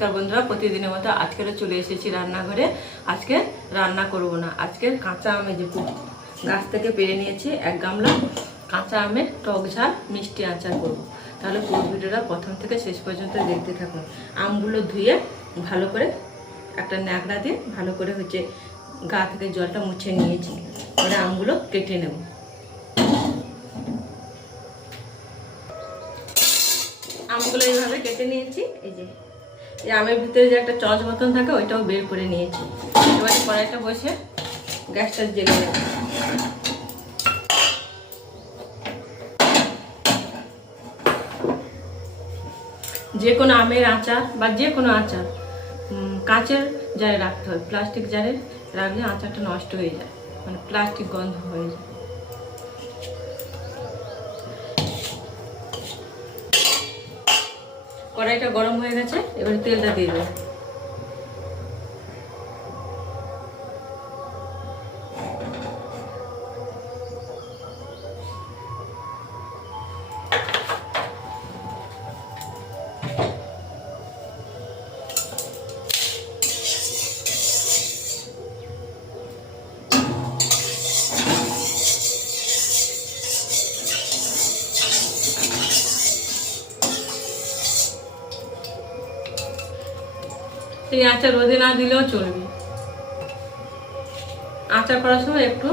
নমস্কার বন্ধুরা, প্রতিদিনের মতো আজকেরও চলে এসেছি রান্নাঘরে। আজকে রান্না করব না, আজকে কাঁচা আমের যে গাছ থেকে পেরে নিয়েছি 1 গামলা কাঁচা আমের টক ঝাল মিষ্টি আচার করব। তাহলে পুরো ভিডিওটা প্রথম থেকে শেষ পর্যন্ত দেখতে থাকুন। আমগুলো ধুয়ে ভালো করে একটা ন্যাকড়া দিয়ে ভালো করে গা থেকে জলটা মুছে নিয়েছি। এবারে আমগুলো কেটে নেব। আমগুলো এইভাবে কেটে নিয়েছি। এই যে এই আমের ভিতরে যে একটা চচ মতন থাকে ওইটাও বের করে নিয়েছি। এবারে কড়াইটা বসে গ্যাসটা জেলে নেব। যে কোনো আমের আচার বা যে কোনো আচার কাঁচের জারে রাখতে হয়, প্লাস্টিক জারে রাখলে আচারটা নষ্ট হয়ে যায়, মানে প্লাস্টিক গন্ধ হয়ে যায়। কড়াইটা গরম হয়ে গেছে, এবারে তেলটা দিয়ে দেবো। এই আচার রোদে না দিলেও চলবে। আচার করার সময় একটু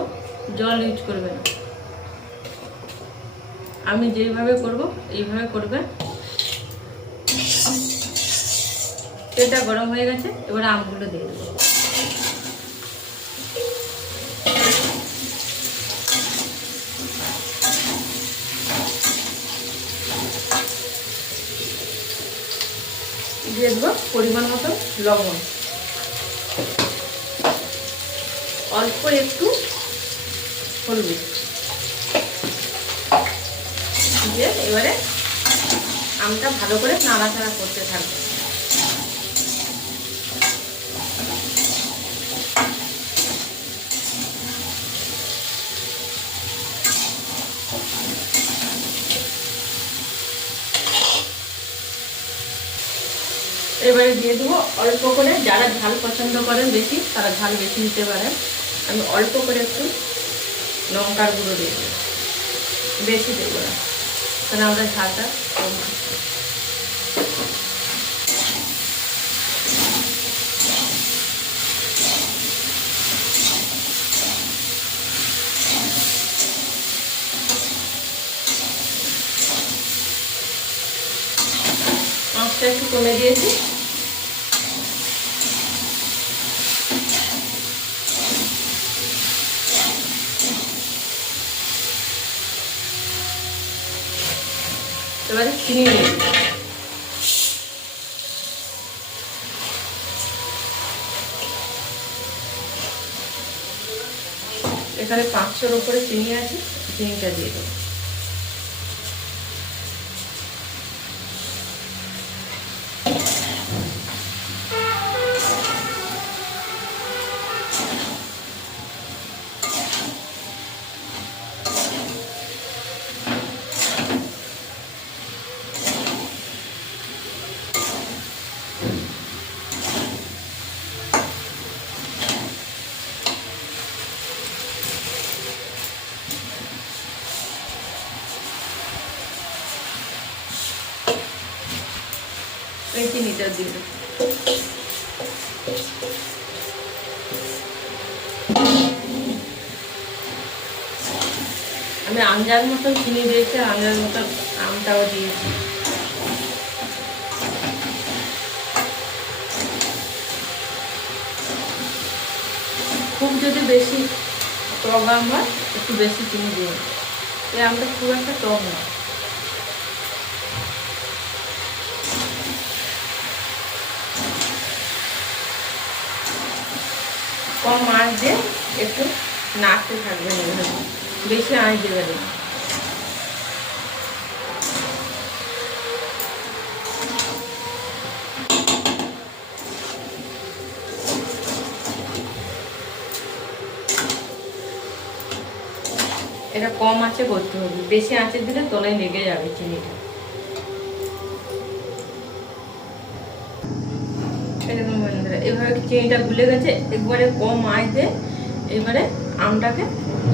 জল ইউজ করবে না। আমি যেভাবে করব এইভাবে করবে। তেলটা গরম হয়ে গেছে, এবার আমগুলো দিয়ে দেবো। দিয়ে দেবো পরিমাণ মতো লবণ, অল্প একটু হলুদ দিয়ে এবারে আমটা ভালো করে নাড়াচাড়া করতে থাকবো। এবারে দিয়ে দেবো অল্প করে, যারা ঝাল পছন্দ করেন বেশি তারা ঝাল বেশি দিতে পারেন। আমি অল্প করে একটু লঙ্কার গুঁড়ো দিয়ে দেবো, বেশি দেবো না, কারণ আমরা ঝালটা কম খাই। আঁচটা একটু কমে দিয়েছি। এবারে চিনি দিয়ে দিই। এখানে 500-র উপরে চিনি আছে, চিনিটা দিয়ে দেবো। এই চিনিটা দিয়ে দেবো। আমি আন্দাজ মতন চিনি দিয়েছি, আন্দাজ মতন আমটাও দিয়েছি। খুব যদি বেশি টক আম হয় একটু বেশি চিনি দিয়ে, এই আমটা খুব একটা টক না। কম আঁচ দিয়ে একটু নাড়তে থাকবেন, এইভাবে বেশি আঁচ দেবেন না। এটা কম আঁচে করতে হবে, বেশি আঁচে দিলে তলায় লেগে যাবে চিনিটা। এরকম বন্ধুরা এভাবে চিনিটা গুলে গেছে, একবারে কম আঁচে এবারে আমটাকে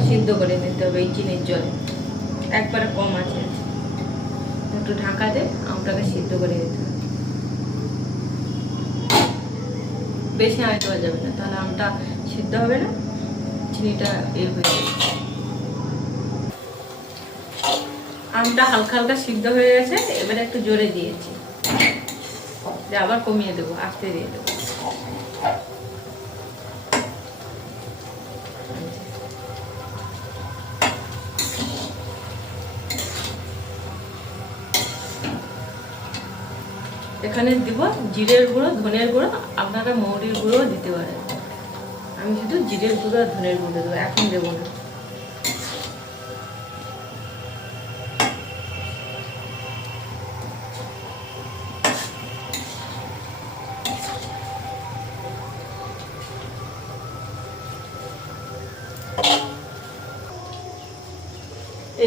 সিদ্ধ করে নিতে হবে এই চিনির জলে, একবারে কম আছে একটু ঢাকা দিয়ে আমটাকে সিদ্ধ করে নিতে হবে। বেশি আঁচ দেওয়া যাবে না, তাহলে আমটা সিদ্ধ হবে না, চিনিটা হয়ে যাবে। আমটা হালকা হালকা সিদ্ধ হয়ে গেছে, এবারে একটু জোরে দিয়েছি, আবার কমিয়ে দেবো, আস্তে দিয়ে দেবো। এখানে দিব জিরের গুঁড়ো, ধনের গুঁড়ো, আপনারা মৌরির গুঁড়ো দিতে পারেন। আমি শুধু জিরের গুঁড়ো আর ধনের গুঁড়ো দেবো, এখন দেবো না।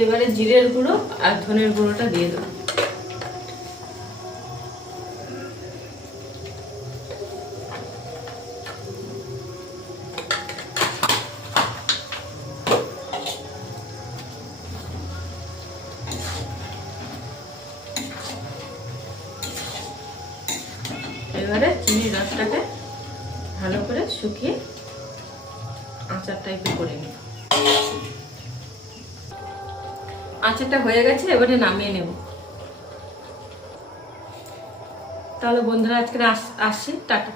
এবারে জিরের গুঁড়ো আর ধনের গুঁড়োটা দিয়ে দেবো। এবারে চিনির রসটাকে ভালো করে শুকিয়ে আচার টাইপের করে নিই। আচারটা হয়ে গেছে, এবারে নামিয়ে নেব। তাহলে বন্ধুরা আজকে আসছি, টাটা।